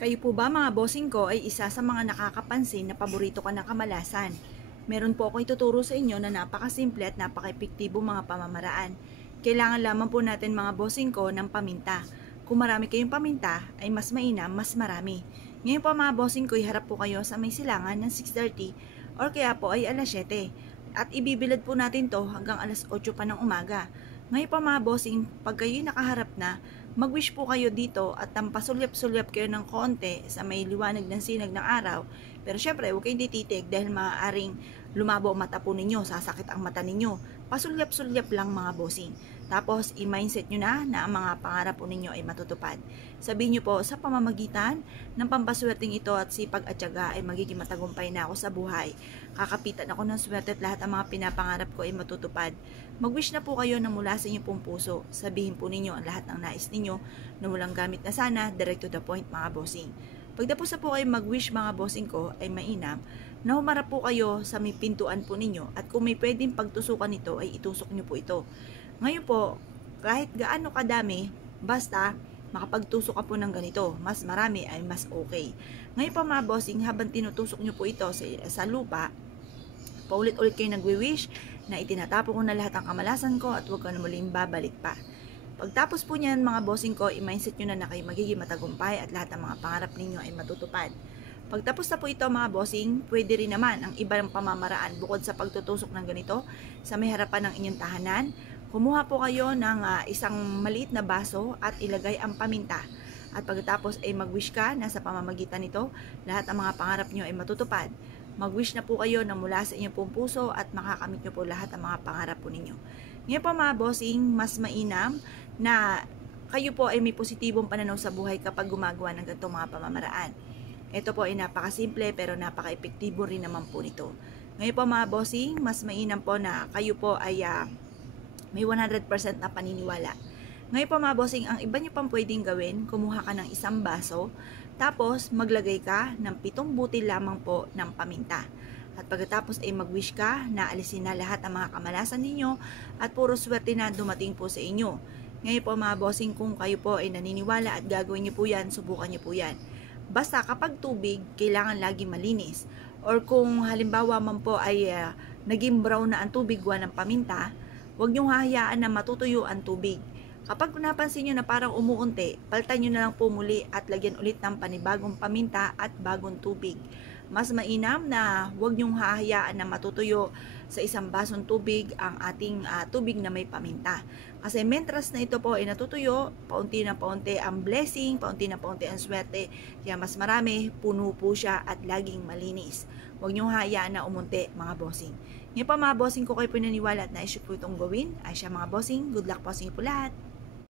Kayo po ba mga bossing ko ay isa sa mga nakakapansin na paborito ka ng kamalasan? Meron po ako ituturo sa inyo na napakasimple at napaka-epektibo mga pamamaraan. Kailangan lamang po natin mga bossing ko ng paminta. Kung marami kayong paminta ay mas mainam, mas marami. Ngayon po mga bossing ko, iharap po kayo sa may silangan ng 6:30 or kaya po ay alas 7. At ibibilad po natin to hanggang alas 8 pa ng umaga. Ngayon po mga bossing, pag kayo nakaharap na, mag-wish po kayo dito at tampasulyap-sulyap kayo ng konti sa may liwanag ng sinag ng araw. Pero syempre, huwag kayong tititig dahil maaaring lumabo ang mata po ninyo, sasakit ang mata ninyo. Pasulyap-sulyap lang mga bossing. Tapos, i-mindset nyo na ang mga pangarap po ninyo ay matutupad. Sabihin nyo po, sa pamamagitan ng pampaswerteng ito at sipag at tiyaga ay magiging matagumpay na ako sa buhay. Kakapitan ako ng swerte at lahat ang mga pinapangarap ko ay matutupad. Mag-wish na po kayo na mula sa inyong pong puso. Sabihin po ninyo ang lahat ng nais ninyo na walang gamit na sana, direct to the point mga bossing. Pagtapos na po kayo mag-wish mga bossing ko ay mainam na humarap po kayo sa may pintuan po ninyo at kung may pwedeng pagtusukan nito ay itusok nyo po ito. Ngayon po, kahit gaano kadami, basta makapagtusok ka po ng ganito, mas marami ay mas okay. Ngayon po mga bossing, habang tinutusok nyo po ito sa lupa, paulit-ulit kayo nagwi-wish na itinatapo ko na lahat ng kamalasan ko at huwag ka na muling babalik pa. Pagtapos po niyan mga bossing ko, i-mindset nyo na kayo magiging matagumpay at lahat ng mga pangarap ninyo ay matutupad. Pagtapos na po ito mga bossing, pwede rin naman ang ibang pamamaraan bukod sa pagtutusok ng ganito sa may harapan ng inyong tahanan. Kumuha po kayo ng isang maliit na baso at ilagay ang paminta. At pagkatapos ay mag-wish ka na sa pamamagitan nito, lahat ng mga pangarap nyo ay matutupad. Mag-wish na po kayo na mula sa inyong pong puso at makakamit nyo po lahat ng mga pangarap po ninyo. Ngayon po mga bossing, mas mainam na kayo po ay may positibong pananaw sa buhay kapag gumagawa ng ganitong mga pamamaraan. Ito po ay napakasimple pero napaka-epektibo rin naman po nito. Ngayon po mga bossing, mas mainam po na kayo po ay may 100% na paniniwala. Ngayon po mga bossing, ang iba nyo pang pwedeng gawin, kumuha ka ng isang baso, tapos maglagay ka ng 7 butil lamang po ng paminta. At pagkatapos ay mag-wish ka na alisin na lahat ng mga kamalasan ninyo at puro swerte na dumating po sa inyo. Ngayon po mga bossing, kung kayo po ay naniniwala at gagawin nyo po yan, subukan nyo po yan. Basta kapag tubig, kailangan lagi malinis. Or kung halimbawa man po ay naging brown na ang tubig gawa ng paminta, huwag niyong hahayaan na matutuyo ang tubig. Kapag napansin nyo na parang umuunti, palitan nyo na lang po muli at lagyan ulit ng panibagong paminta at bagong tubig. Mas mainam na huwag nyong hahayaan na matutuyo sa isang basong tubig ang ating tubig na may paminta. Kasi mentras na ito po ay natutuyo, paunti na paunti ang blessing, paunti na paunti ang swerte. Kaya mas marami, puno po siya at laging malinis. Huwag nyong hahayaan na umunti mga bossing. Ngayon pa mga bossing, ko kayo pinaniwala at naisip po itong gawin, ay siya mga bossing, good luck po sa inyo po lahat.